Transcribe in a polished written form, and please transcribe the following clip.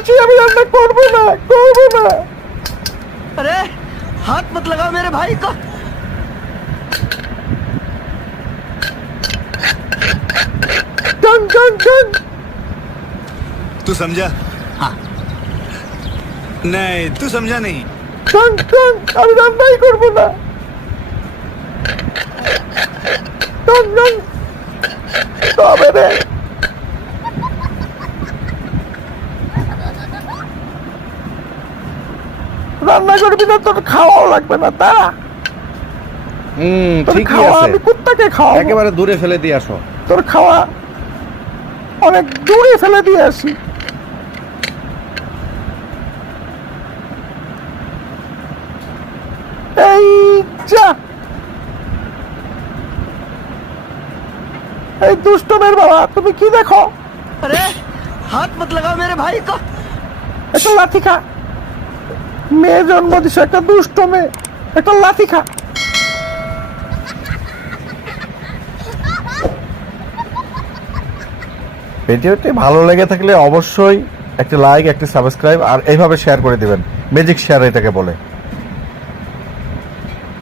বলছি আমি রান্না করবো না, করবো না। अरे हाथ मत लगाओ मेरे भाई को। টান টান টান। तू समझा? हाँ। नहीं, तू समझा नहीं। টান টান, আমি রান্নাই করবো না। টান টান। তবে রে রান্না করবি না, তোর খাওয়াও লাগবে না। তারা তোর ঠিকই খাওয়া আছে, আমি কুত্তাকে খাওয়াবো। একেবারে দূরে ফেলে দিয়ে আসো। তোর খাওয়া অনেক দূরে ফেলে দিয়ে আসি। এই যা, এই দুষ্টমের বাবা, তুমি কি দেখো? अरे हाथ मत लगाओ मेरे भाई को। একটা লাথি খা। মেয়ে জন্ম দিছ, একটা দুষ্ট মেয়ে, একটা লাথি খা। ভিডিওটি ভালো লেগে থাকলে অবশ্যই একটা লাইক, একটা সাবস্ক্রাইব আর এইভাবে শেয়ার করে দিবেন। ম্যাজিক শেয়ার এটাকে বলে।